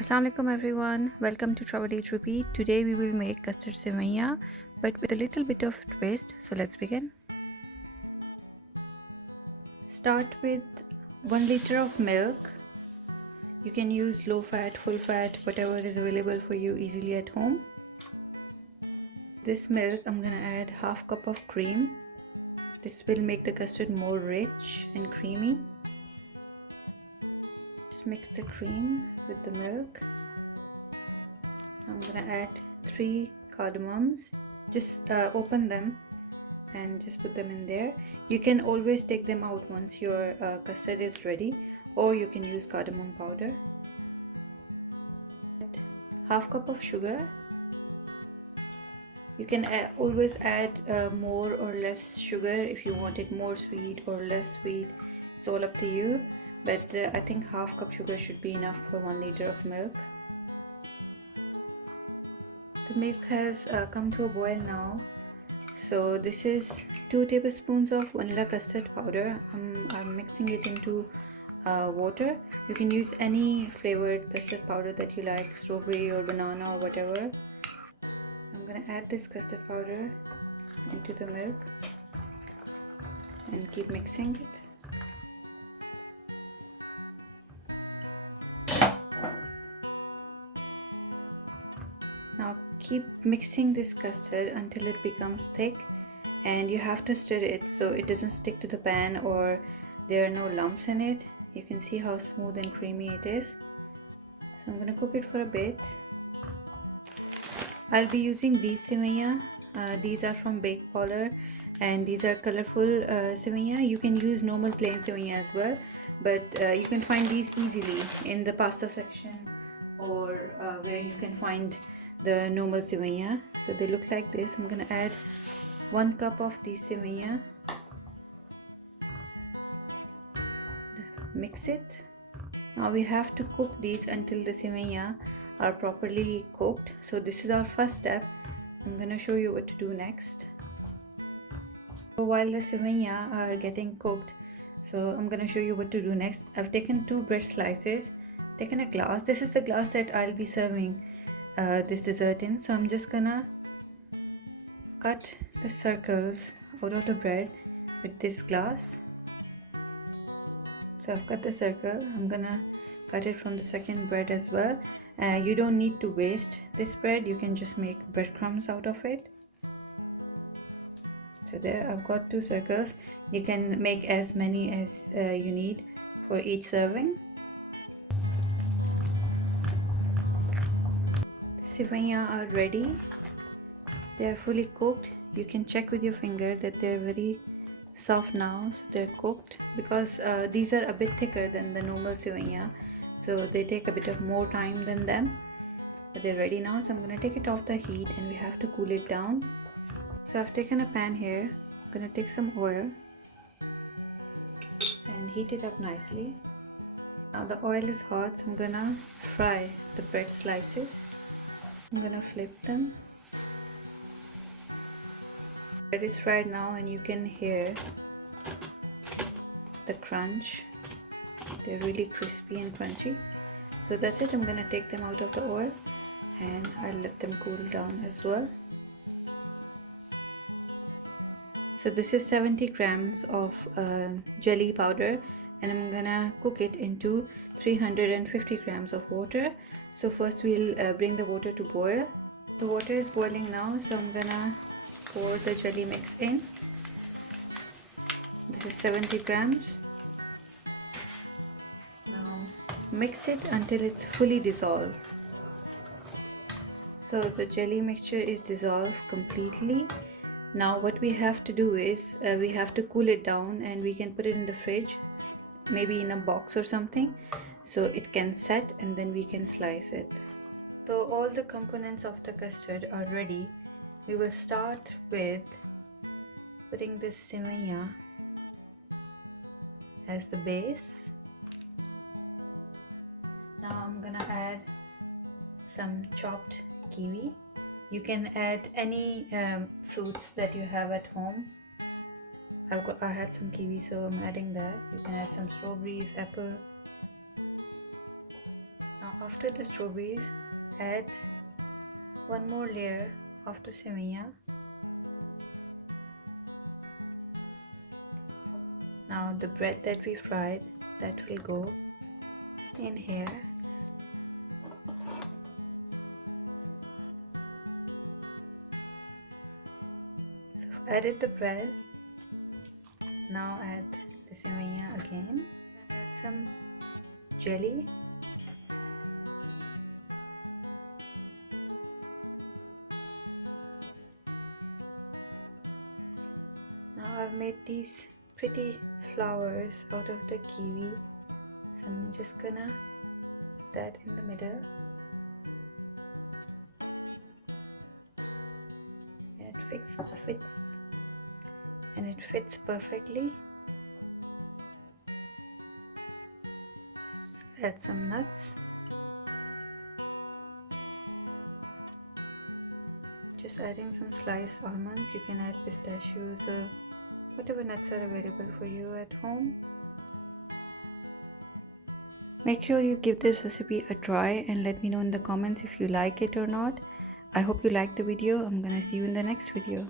Assalamu alaikum everyone. Welcome to Travel Eat Repeat. Today we will make custard Semiya, but with a little bit of twist. So let's begin. Start with 1 liter of milk. You can use low fat, full fat, whatever is available for you easily at home. This milk I'm gonna add half cup of cream. This will make the custard more rich and creamy. Just mix the cream with the milk. I'm gonna add 3 cardamoms. Just open them and just put them in there. You can always take them out once your custard is ready, or you can use cardamom powder. Half cup of sugar. You can always add more or less sugar if you want it more sweet or less sweet. It's all up to you, but I think half cup sugar should be enough for 1 liter of milk. The milk has come to a boil now. So this is 2 tablespoons of vanilla custard powder. I'm mixing it into water. You can use any flavored custard powder that you like, strawberry or banana or whatever. I'm gonna add this custard powder into the milk and keep mixing it. Now keep mixing this custard until it becomes thick, and you have to stir it so it doesn't stick to the pan or there are no lumps in it. You can see how smooth and creamy it is. So I'm gonna cook it for a bit. I'll be using these Semiya. These are from Bake Parlor and these are colorful Semiya. You can use normal plain Semiya as well, but you can find these easily in the pasta section or where you can find the normal Semiya. So they look like this. I'm gonna add 1 cup of these Semiya. Mix it. Now we have to cook these until the Semiya are properly cooked. So this is our first step. I'm gonna show you what to do next. So while the Semiya are getting cooked, so I'm gonna show you what to do next. I've taken 2 bread slices, taken a glass. This is the glass that I'll be serving this dessert in. So I'm just gonna cut the circles out of the bread with this glass. So I've cut the circle. I'm gonna cut it from the second bread as well. You don't need to waste this bread. You can just make breadcrumbs out of it. So there I've got 2 circles. You can make as many as you need for each serving. The Seviyan are ready. They are fully cooked. You can check with your finger that they're very soft now. So they're cooked because these are a bit thicker than the normal Seviyan. So they take a bit of more time than them. But they're ready now. So I'm going to take it off the heat and we have to cool it down. So I've taken a pan here. I'm going to take some oil and heat it up nicely. Now the oil is hot, so I'm gonna fry the bread slices. I'm gonna flip them. Bread is fried now and you can hear the crunch. They're really crispy and crunchy. So that's it. I'm gonna take them out of the oil and I'll let them cool down as well. So this is 70 grams of jelly powder and I'm gonna cook it into 350 grams of water. So first we'll bring the water to boil. The water is boiling now, so I'm gonna pour the jelly mix in. This is 70 grams. Now mix it until it's fully dissolved. So the jelly mixture is dissolved completely. Now what we have to do is we have to cool it down and we can put it in the fridge, maybe in a box or something, so it can set and then we can slice it. So all the components of the custard are ready. We will start with putting this Semiya as the base. Now I'm gonna add some chopped kiwi. You can add any fruits that you have at home. I had some kiwi, so I'm adding that. You can add some strawberries, apple. Now after the strawberries, add one more layer of the Semiya. Now the bread that we fried, that will go in here. So I've added the bread. Now add the Semiya again. Add some jelly. Now I've made these pretty flowers out of the kiwi. So I'm just gonna put that in the middle. And it fits perfectly. Just add some nuts. Just adding some sliced almonds. You can add pistachios or whatever nuts are available for you at home. Make sure you give this recipe a try and let me know in the comments if you like it or not. I hope you liked the video. I'm gonna see you in the next video.